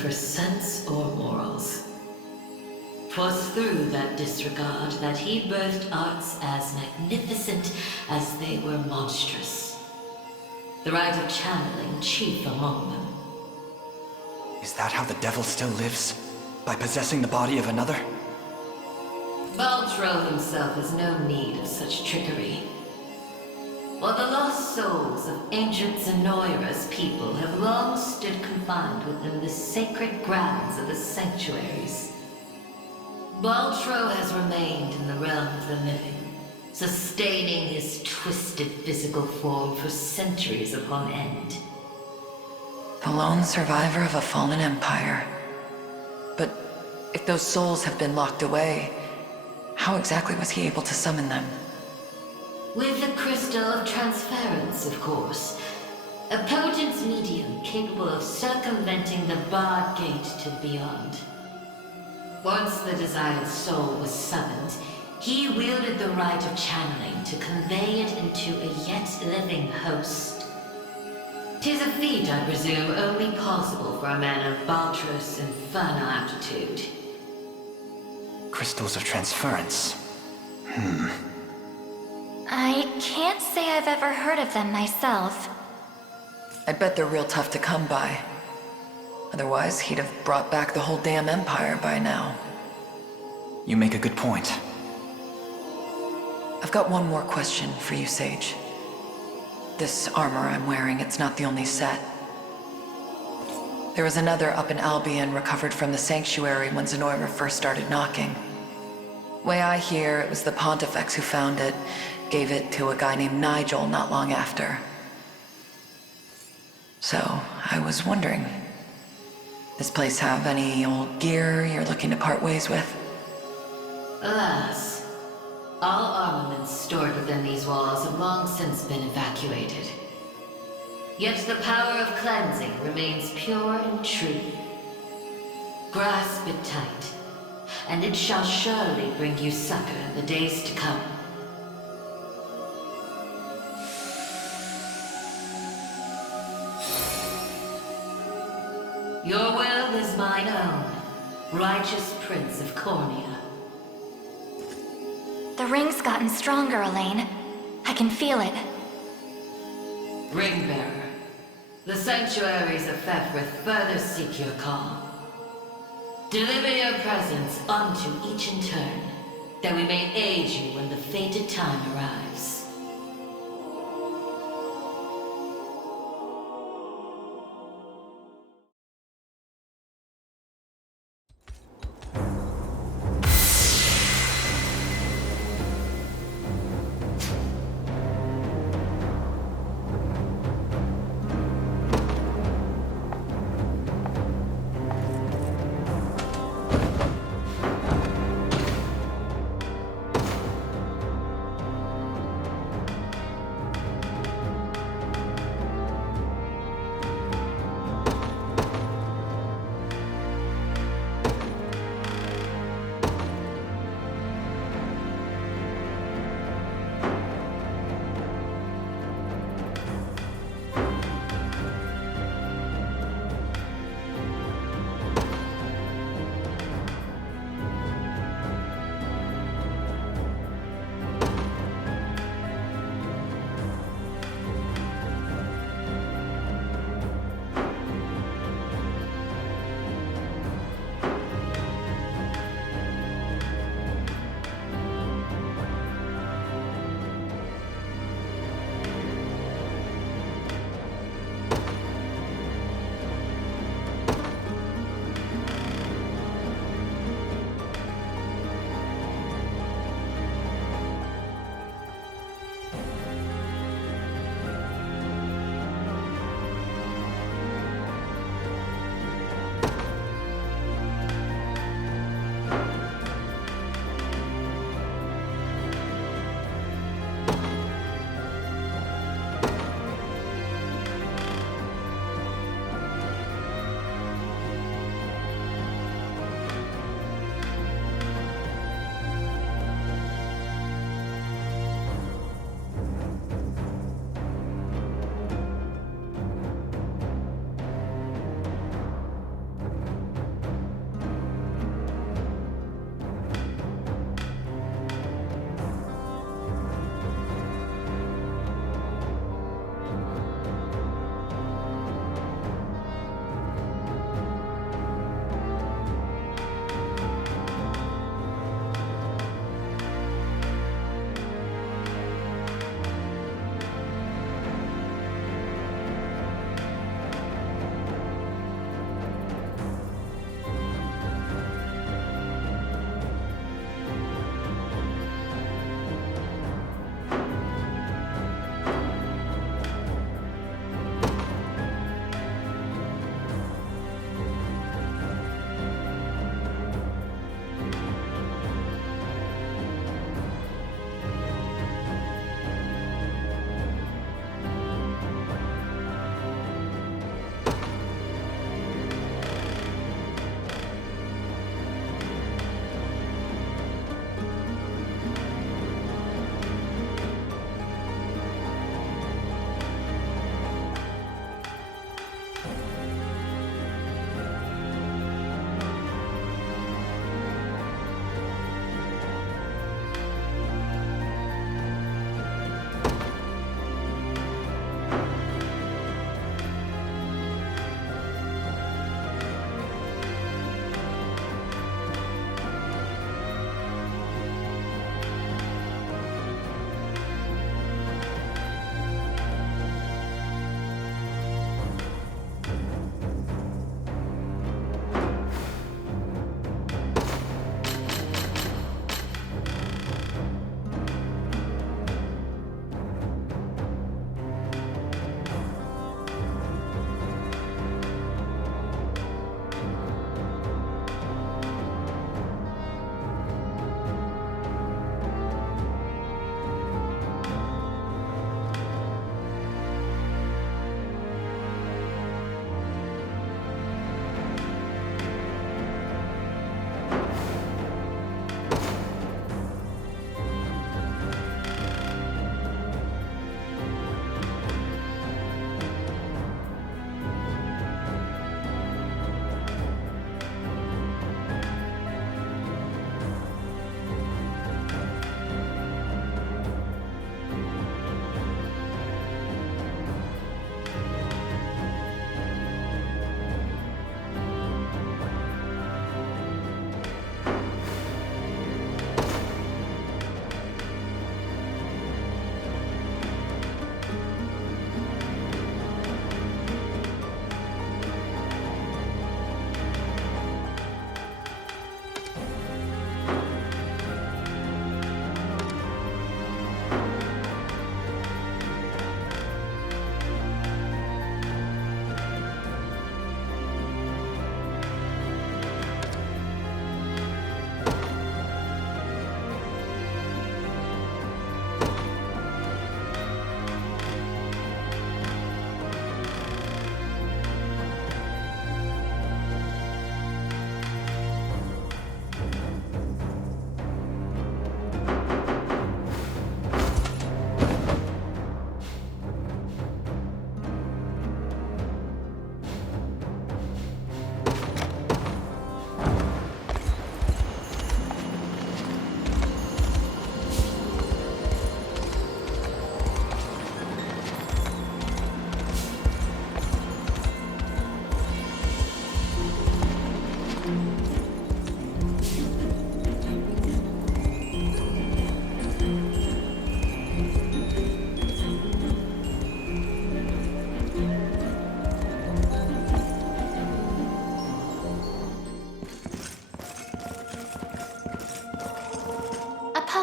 for sense or morals. 'Twas through that disregard that he birthed arts as magnificent as they were monstrous. The rite of channeling chief among them. Is that how the devil still lives? By possessing the body of another? Baltro himself has no need of such trickery. While the lost souls of ancient Zenoira's people have long stood confined within the sacred grounds of the sanctuaries, Baltro has remained in the realm of the living, sustaining his twisted physical form for centuries upon end. The lone survivor of a fallen empire. But if those souls have been locked away, how exactly was he able to summon them? With the Crystal of Transference, of course. A potent medium capable of circumventing the barred gate to the beyond. Once the desired soul was summoned, he wielded the rite of channeling to convey it into a yet living host. 'Tis a feat, I presume, only possible for a man of Baltro's infernal aptitude. Crystals of transference. I can't say I've ever heard of them myself. I bet they're real tough to come by. Otherwise, he'd have brought back the whole damn empire by now. You make a good point. I've got one more question for you, Sage. This armor I'm wearing, it's not the only set. There was another up in Albion recovered from the Sanctuary when Zenoira first started knocking. Way I hear, it was the Pontifex who found it, gave it to a guy named Nigel not long after. So, I was wondering, this place have any old gear you're looking to part ways with? Alas, all armaments stored within these walls have long since been evacuated. Yet the power of cleansing remains pure and true. Grasp it tight, and it shall surely bring you succor in the days to come. Your will is mine own, righteous Prince of Cornea. The ring's gotten stronger, Elaine. I can feel it. Ringbearer, the sanctuaries of Fefrith further seek your call. Deliver your presence unto each in turn, that we may aid you when the fated time arrives.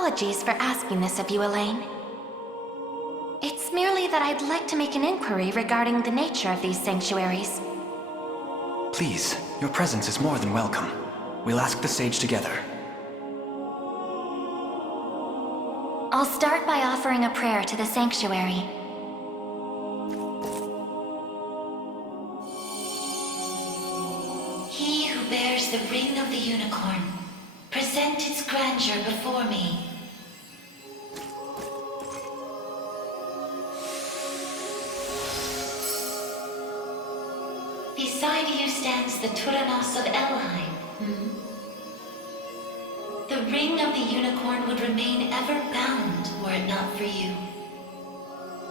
apologies for asking this of you, Elaine. It's merely that I'd like to make an inquiry regarding the nature of these sanctuaries. Please, your presence is more than welcome. We'll ask the sage together. I'll start by offering a prayer to the sanctuary. He who bears the ring of the unicorn, present its grandeur before me. Beside you stands the Turanos of Elheim. The ring of the unicorn would remain ever bound were it not for you.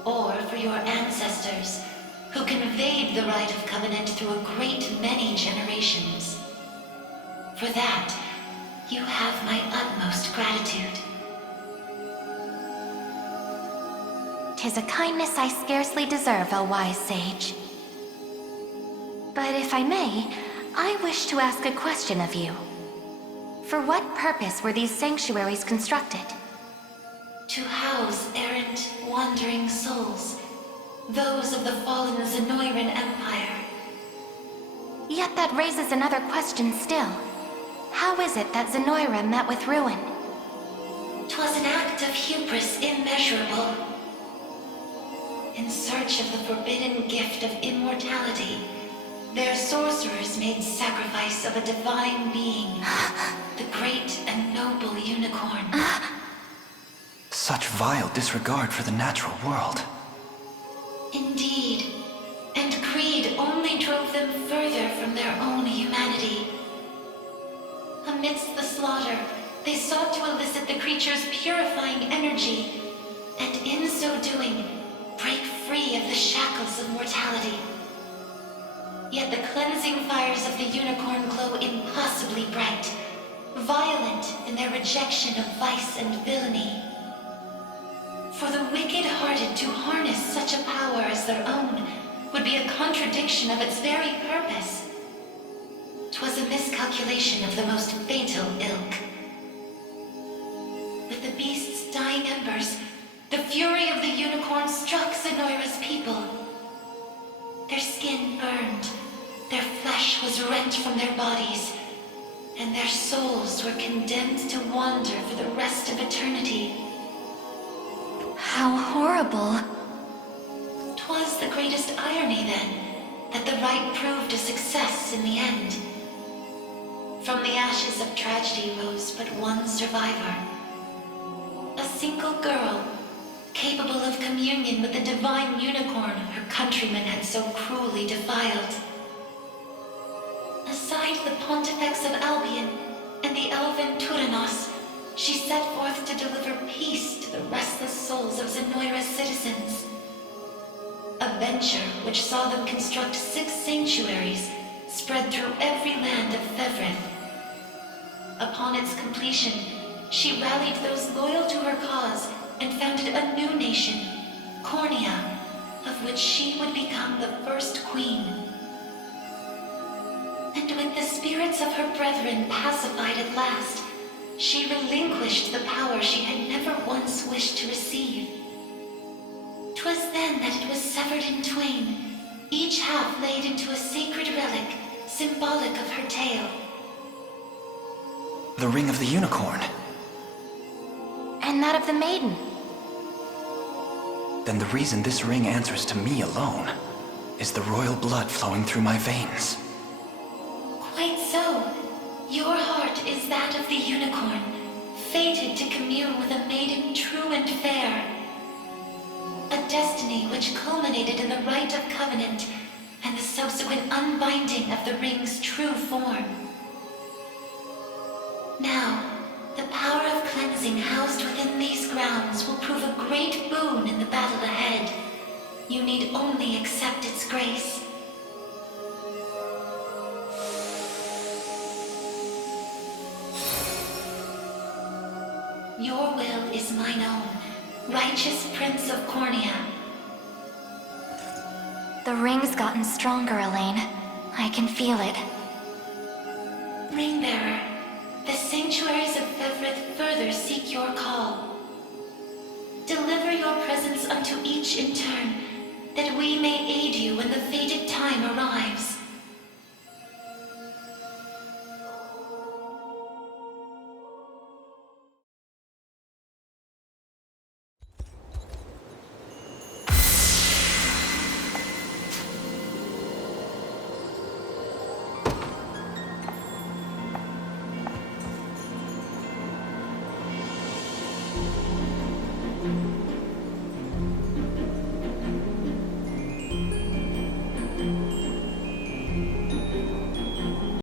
Or for your ancestors, who conveyed the rite of covenant through a great many generations. For that, you have my utmost gratitude. 'Tis a kindness I scarcely deserve, O wise sage. But if I may, I wish to ask a question of you. For what purpose were these sanctuaries constructed? To house errant, wandering souls, those of the fallen Zenoiran Empire. Yet that raises another question still. How is it that Zenoira met with ruin? 'Twas an act of hubris immeasurable. In search of the forbidden gift of immortality, their sorcerers made sacrifice of a divine being, the great and noble unicorn. Such vile disregard for the natural world. Indeed, and greed only drove them further from their own humanity. Amidst the slaughter, they sought to elicit the creature's purifying energy, and in so doing, break free of the shackles of mortality. Yet the cleansing fires of the unicorn glow impossibly bright, violent in their rejection of vice and villainy. For the wicked-hearted to harness such a power as their own would be a contradiction of its very purpose. 'Twas a miscalculation of the most fatal ilk. With the beast's dying embers, the fury of the unicorn struck Zenoira's people. Their skin burned, their flesh was rent from their bodies, and their souls were condemned to wander for the rest of eternity. How horrible. 'Twas the greatest irony, then, that the rite proved a success in the end. From the ashes of tragedy rose but one survivor. A single girl, capable of communion with the divine unicorn her countrymen had so cruelly defiled. Aside the Pontifex of Albion and the elven Turanos, she set forth to deliver peace to the restless souls of Zenoira's citizens. A venture which saw them construct 6 sanctuaries spread through every land of Fevrith. Upon its completion, she rallied those loyal to her cause and founded a new nation, Cornea, of which she would become the first queen. And with the spirits of her brethren pacified at last, she relinquished the power she had never once wished to receive. 'Twas then that it was severed in twain, each half laid into a sacred relic, symbolic of her tale. The ring of the unicorn. And that of the maiden. Then the reason this ring answers to me alone is the royal blood flowing through my veins. Quite so. Your heart is that of the unicorn, fated to commune with a maiden true and fair. A destiny which culminated in the rite of covenant and the subsequent unbinding of the ring's true form. Now, the power of cleansing housed within these grounds will prove a great boon in the battle ahead. You need only accept its grace. Your will is mine own, righteous Prince of Cornea. The ring's gotten stronger, Elaine. I can feel it. Ringbearer, the sanctuaries of Fevrid further seek your call. Deliver your presence unto each in turn, that we may aid you when the fated time arrives.